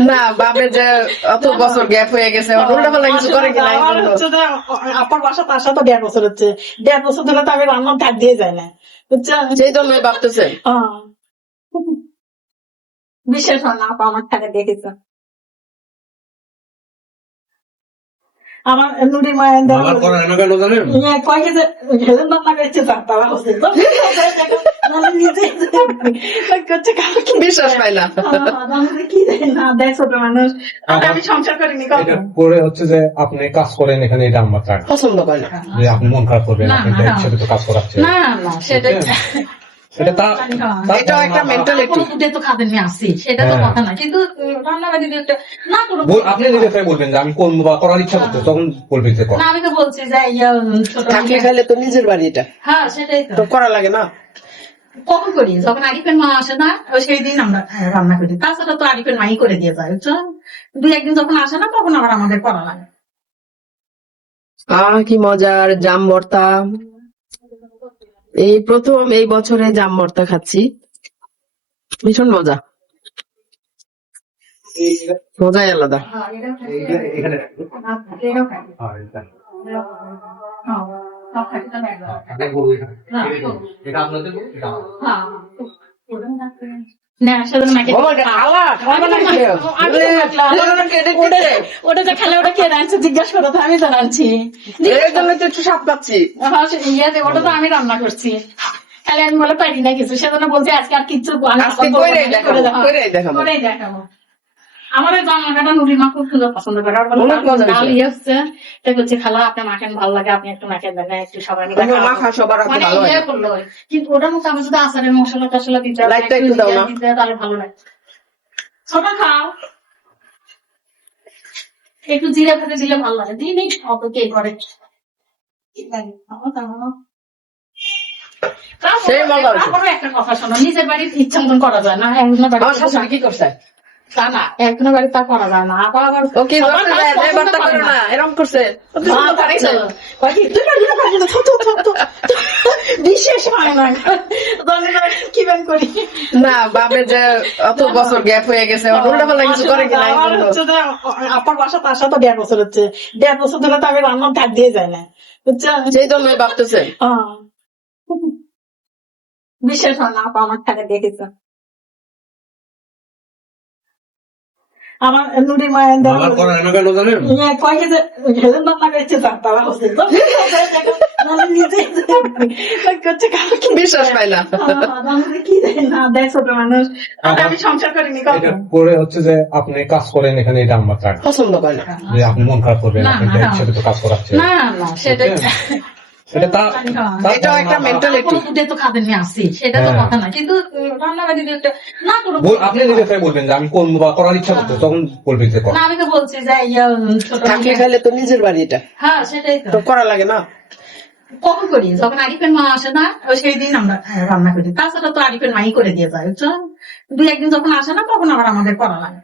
না যে অত বছর গ্যাপ হয়ে গেছে উল্টা পাল্টা কিছু করে কিনা আপার বাসা তার সাথে দেড় বছর হচ্ছে। দেড় বছর ধরে তো আমি রান্নার ধার দিয়ে যায় না। বুঝছ? সেই ভাবতেছেন। হ্যাঁ। বিশ্বাস হয় না আপা আমার ঠাকুর দেখেছে। আমার নুরি মায়ের আমার করা এনে কেন জানেন কয় কেজি? হেলেন তারা হচ্ছে। তো? বিশ্বাস আমি সংসার করিনি কখন। করে হচ্ছে যে আপনি কাজ করেন এখানে এটা আমার পছন্দ করে না। আপনি মন খারাপ করবেন না, আপনি তো কাজ করাচ্ছে। না না সেটাই এটা একটা মেন্টালিটি তো খাদের নিয়ে আসছি সেটা তো হ্যাঁ। কথা না। কিন্তু রান্নাবাড়ি দিয়ে একটা না আপনি নিজে থেকে বলবেন যে আমি কোন বা করার ইচ্ছা করতে তখন বলবেন যে না আমি তো বলছি যে ইয়া ছোট থাকলে খাইলে তো নিজের বাড়ি এটা। হ্যাঁ সেটাই তো। তো করা লাগে না। কখন করি যখন আরিফের মা আসে না সেই দিন আমরা হ্যাঁ, রান্না করি। তাছাড়া তো আরিফের মাই করে দিয়ে যায় দুই একদিন যখন আসে না তখন আবার আমাদের করা লাগে। আহ কি মজার জাম ভর্তা। এই প্রথম এই বছরে জাম ভর্তা খাচ্ছি। ভীষণ মজা। মজাই আলাদা। এখানে। এটা আপনাদের ওটা। যে খেলে ওটা কে রাঁধছে জিজ্ঞাসা করো তো আমি তো রাঁধছি একটু স্বাদ পাচ্ছি। ওটা তো আমি রান্না করছি। তাহলে আমি বলে পারি না কিছু সেজন্য বলছি আজকে আর কিচ্ছু করে দেখাবো, আমার ওই মা খুব সুন্দর পছন্দ করে। আর ডাল। ইয়ে তো বলছে খালা আপনি মাখেন ভালো লাগে আপনি একটু মাখেন দেন একটু সবাই মিলে মাখা সবার মানে ভালো হয়। ইয়ে করল। কিন্তু ওটার মধ্যে আচারের মশলা টসলা দিতে লাইটটা একটু দাও ইয়ে না। দিতে তাহলে ভালো লাগে। ছোট খাও। একটু জিরে ফেটে দিলে ভালো লাগে। দিই নেই অত কে করে। একটা কথা শোনো নিজের বাড়ির ইচ্ছা মতন করা যায় না। আমার কি করছে? তা না একজনের বাড়িতে তা করা যায় না। আবার আবার করে এরকম করছে। বিশেষ হয় না না যে অত বছর গ্যাপ হয়ে গেছে উল্টা পাল্টা কিছু করে কিনা আপার বাসা তার সাথে দেড় বছর হচ্ছে। দেড় বছর ধরে তো আমি রান্না ধার দিয়ে যায় না। বুঝছেন সেই জন্যই ভাবতেছেন হ্যাঁ। বিশ্বাস হয় না আপা আমার টাকা দেখেছে। আমার নুরি মায়ের কয় হেলেন তার তারা হচ্ছে তো বিশ্বাস পাই না। কি দেয় না দেয় ছোট মানুষ। আমি সংসার করিনি কখন? করে হচ্ছে যে আপনি কাজ করেন এখানে এটা আমার পছন্দ করে না। যে আপনি মন খারাপ করবেন আপনি কাজ করাচ্ছে না না সেটাই এটা তা তা- এটাও একটা মেন্টালিটি তো খাদের নিয়ে সেটা তো হ্যাঁ। কথা না কিন্তু একটা না আপনি বলবেন যে আমি কোন করার ইচ্ছা করতে তখন বলবেন যে না আমি তো বলছি যে ইয়া ছোট খাইলে তো নিজের বাড়ি এটা। হ্যাঁ সেটাই তো। তো করা লাগে না? কখন করি? যখন আরিফের মা আসে না সেই দিন আমরা রান্না করি। তাছাড়া তো আরিফের মাই করে দিয়ে যায় দুই একদিন যখন আসে না তখন আবার আমাদের করা লাগে।